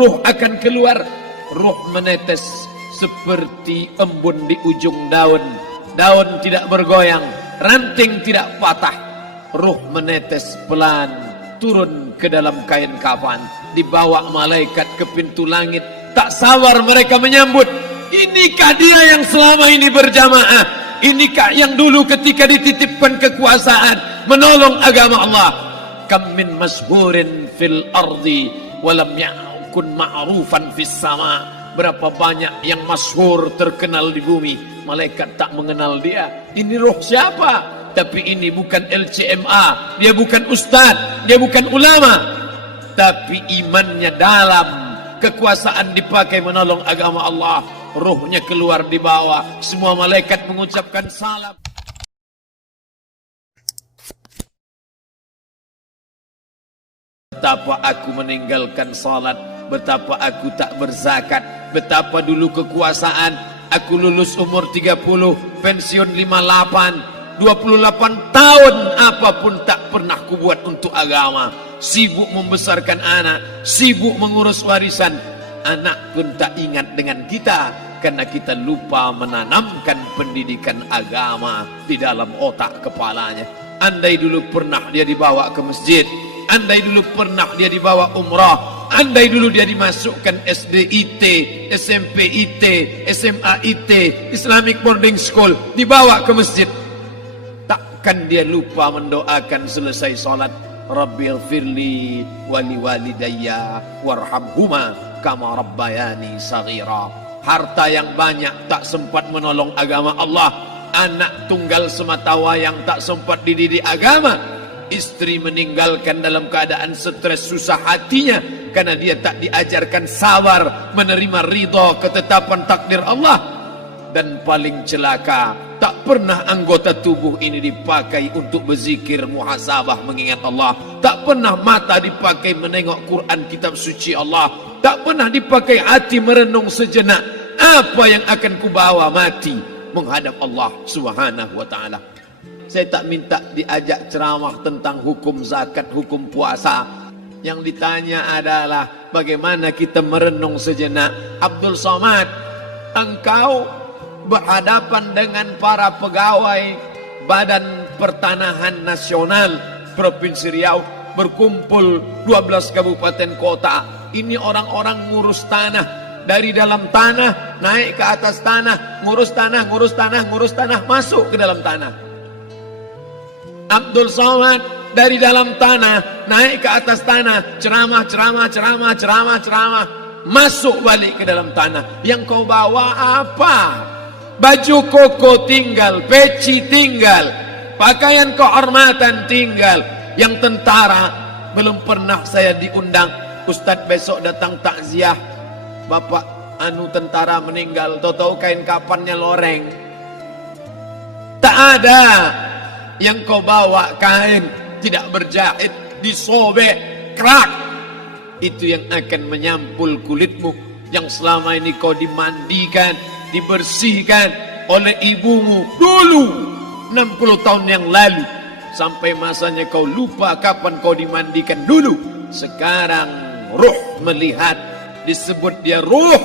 ruh akan keluar. Ruh menetes seperti embun di ujung daun. Daun tidak bergoyang, ranting tidak patah. Ruh menetes pelan turun ke dalam kain kafan, dibawa malaikat ke pintu langit. Tak sabar mereka menyambut. Inikah dia yang selama ini berjamaah? Inikah yang dulu ketika dititipkan kekuasaan menolong agama Allah? Kam min mashurin fil ardi walam yakun ma'rufan fis sama. Berapa banyak yang masyhur terkenal di bumi, malaikat tak mengenal dia. Ini roh siapa? Tapi ini bukan LCMA, dia bukan ustaz, dia bukan ulama, tapi imannya dalam. Kekuasaan dipakai menolong agama Allah. Ruhnya keluar di bawah. Semua malaikat mengucapkan salam. Betapa aku meninggalkan salat, betapa aku tak berzakat, betapa dulu kekuasaan. Aku lulus umur 30, pensiun 58, 28 tahun apapun tak pernah kubuat untuk agama. Sibuk membesarkan anak, sibuk mengurus warisan. Anak pun tak ingat dengan kita karena kita lupa menanamkan pendidikan agama di dalam otak kepalanya. Andai dulu pernah dia dibawa ke masjid, andai dulu pernah dia dibawa umrah, andai dulu dia dimasukkan SD IT, SMP IT, SMA IT, Islamic Boarding School, dibawa ke masjid, takkan dia lupa mendoakan selesai salat, Rabbighfirli wali walidayya warhamhuma kama rabbayani saghira. Harta yang banyak tak sempat menolong agama Allah. Anak tunggal semata wayang tak sempat dididik agama. Istri meninggalkan dalam keadaan stres susah hatinya karena dia tak diajarkan sabar menerima ridha ketetapan takdir Allah. Dan paling celaka, tak pernah anggota tubuh ini dipakai untuk berzikir, muhasabah, mengingat Allah. Tak pernah mata dipakai menengok Quran, kitab suci Allah. Tak pernah dipakai hati merenung sejenak, apa yang akan kubawa mati menghadap Allah Subhanahu wa ta'ala. Saya tak minta diajak ceramah tentang hukum zakat, hukum puasa. Yang ditanya adalah bagaimana kita merenung sejenak. Abdul Somad, engkau berhadapan dengan para pegawai Badan Pertanahan Nasional Provinsi Riau, berkumpul 12 kabupaten kota. Ini orang-orang ngurus tanah, dari dalam tanah naik ke atas tanah, ngurus tanah, ngurus tanah, ngurus tanah, masuk ke dalam tanah. Abdul Somad dari dalam tanah naik ke atas tanah, ceramah, ceramah, ceramah, ceramah, ceramah, masuk balik ke dalam tanah. Yang kau bawa apa? Baju koko tinggal, peci tinggal, pakaian kehormatan tinggal. Yang tentara belum pernah saya diundang. Ustadz besok datang takziah, bapak tentara meninggal, tahu-tahu kain kafannya loreng. Tak ada. Yang kau bawa kain tidak berjahit, disobek, kerak. Itu yang akan menyampul kulitmu, yang selama ini kau dimandikan, dibersihkan oleh ibumu dulu 60 tahun yang lalu, sampai masanya kau lupa kapan kau dimandikan dulu. Sekarang ruh melihat, disebut dia ruh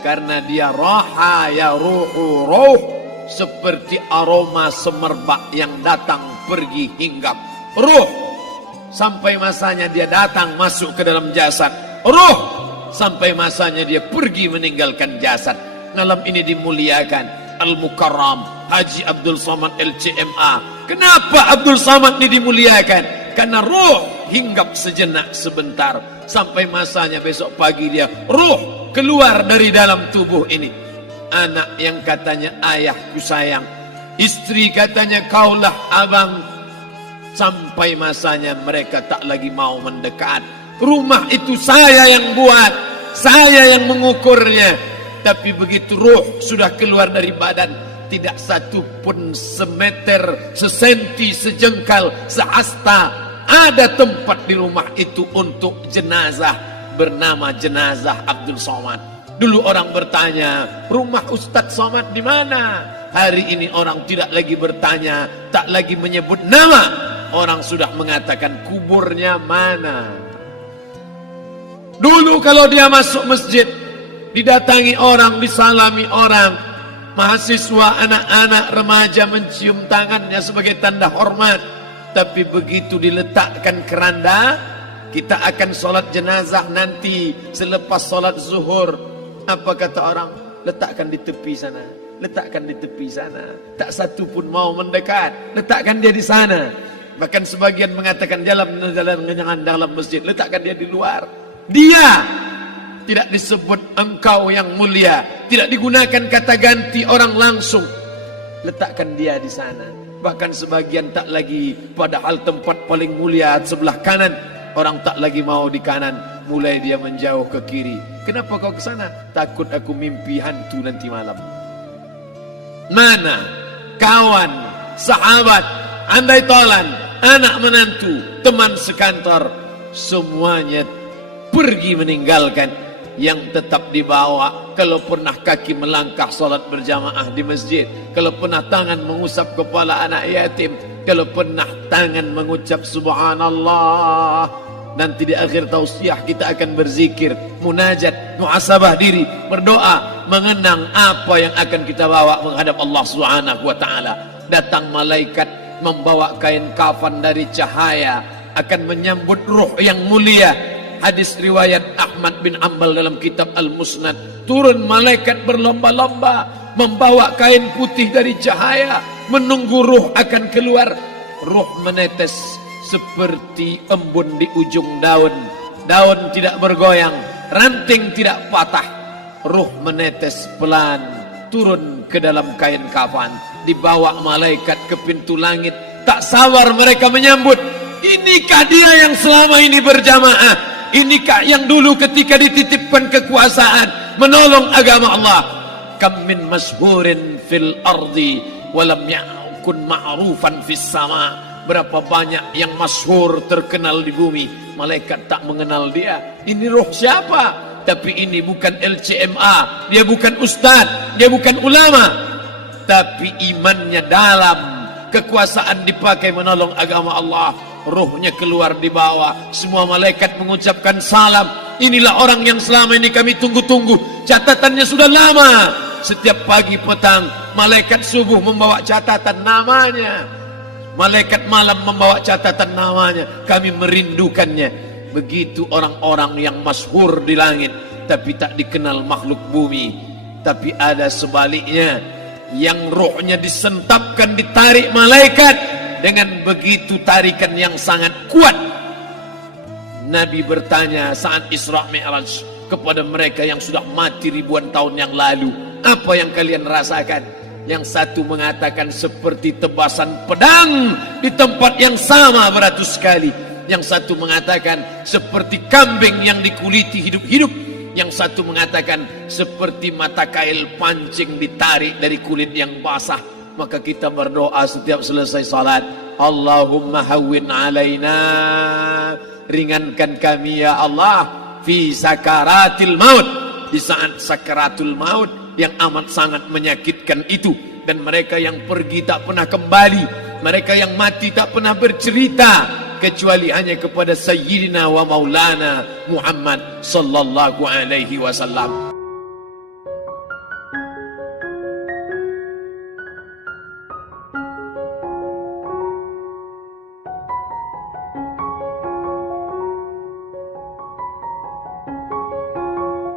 karena dia raha ya ruhu ruh, seperti aroma semerbak yang datang pergi hinggap. Ruh sampai masanya dia datang masuk ke dalam jasad, ruh sampai masanya dia pergi meninggalkan jasad. Malam ini dimuliakan Al-Mukarram Haji Abdul Somad LCMA. Kenapa Abdul Somad ini dimuliakan? Karena ruh hinggap sejenak sebentar, sampai masanya besok pagi dia ruh keluar dari dalam tubuh ini. Anak yang katanya ayahku sayang, istri katanya kaulah abang, sampai masanya mereka tak lagi mau mendekat. Rumah itu saya yang buat, saya yang mengukurnya. Tapi begitu ruh sudah keluar dari badan, tidak satu pun semeter, sesenti, sejengkal, sehasta ada tempat di rumah itu untuk jenazah bernama jenazah Abdul Somad. Dulu orang bertanya, rumah Ustadz Somad di mana? Hari ini orang tidak lagi bertanya, tak lagi menyebut nama. Orang sudah mengatakan kuburnya mana. Dulu kalau dia masuk masjid, didatangi orang, disalami orang, mahasiswa, anak-anak, remaja mencium tangannya sebagai tanda hormat. Tapi begitu diletakkan keranda, kita akan sholat jenazah nanti selepas sholat zuhur. Apa kata orang? Letakkan di tepi sana, letakkan di tepi sana. Tak satu pun mau mendekat, letakkan dia di sana. Bahkan sebagian mengatakan jalan dalam masjid, letakkan dia di luar. Dia tidak disebut engkau yang mulia, tidak digunakan kata ganti orang langsung. Letakkan dia di sana. Bahkan sebagian tak lagi, padahal tempat paling mulia sebelah kanan, orang tak lagi mau di kanan, mulai dia menjauh ke kiri. Kenapa kau ke sana? Takut aku mimpi hantu nanti malam. Mana kawan, sahabat, andai tolan, anak menantu, teman sekantor, semuanya pergi meninggalkan. Yang tetap dibawa, kalau pernah kaki melangkah solat berjamaah di masjid, kalau pernah tangan mengusap kepala anak yatim, kalau pernah tangan mengucap subhanallah. Nanti di akhir tausiah kita akan berzikir, munajat, muhasabah diri, berdoa, mengenang apa yang akan kita bawa menghadap Allah Subhanahu wa taala. Datang malaikat membawa kain kafan dari cahaya, akan menyambut ruh yang mulia. Hadis riwayat Ahmad bin Ambal dalam kitab Al-Musnad, turun malaikat berlomba-lomba membawa kain putih dari cahaya, menunggu ruh akan keluar. Ruh menetes seperti embun di ujung daun. Daun tidak bergoyang, ranting tidak patah. Ruh menetes pelan turun ke dalam kain kafan, dibawa malaikat ke pintu langit. Tak sabar mereka menyambut. Inikah dia yang selama ini berjamaah? Inikah yang dulu ketika dititipkan kekuasaan menolong agama Allah? Kam min masyhurin fil ardi walam yakun ma'rufan fis sama. Berapa banyak yang masyhur terkenal di bumi, malaikat tak mengenal dia. Ini roh siapa? Tapi ini bukan LCMA, dia bukan ustaz, dia bukan ulama, tapi imannya dalam. Kekuasaan dipakai menolong agama Allah. Ruhnya keluar di bawah, semua malaikat mengucapkan salam. Inilah orang yang selama ini kami tunggu-tunggu, catatannya sudah lama. Setiap pagi petang, malaikat subuh membawa catatan namanya, malaikat malam membawa catatan namanya. Kami merindukannya. Begitu orang-orang yang masyhur di langit tapi tak dikenal makhluk bumi. Tapi ada sebaliknya, yang rohnya disentapkan, ditarik malaikat dengan begitu tarikan yang sangat kuat. Nabi bertanya saat Isra Mi'raj kepada mereka yang sudah mati ribuan tahun yang lalu, apa yang kalian rasakan? Yang satu mengatakan seperti tebasan pedang di tempat yang sama beratus kali. Yang satu mengatakan seperti kambing yang dikuliti hidup-hidup. Yang satu mengatakan seperti mata kail pancing ditarik dari kulit yang basah. Maka kita berdoa setiap selesai salat, Allahumma hawwin alaina, ringankan kami ya Allah, fi sakaratil maut, di saat sakaratul maut yang amat sangat menyakitkan itu. Dan mereka yang pergi tak pernah kembali, mereka yang mati tak pernah bercerita, kecuali hanya kepada Sayyidina wa Maulana Muhammad sallallahu alaihi wasallam.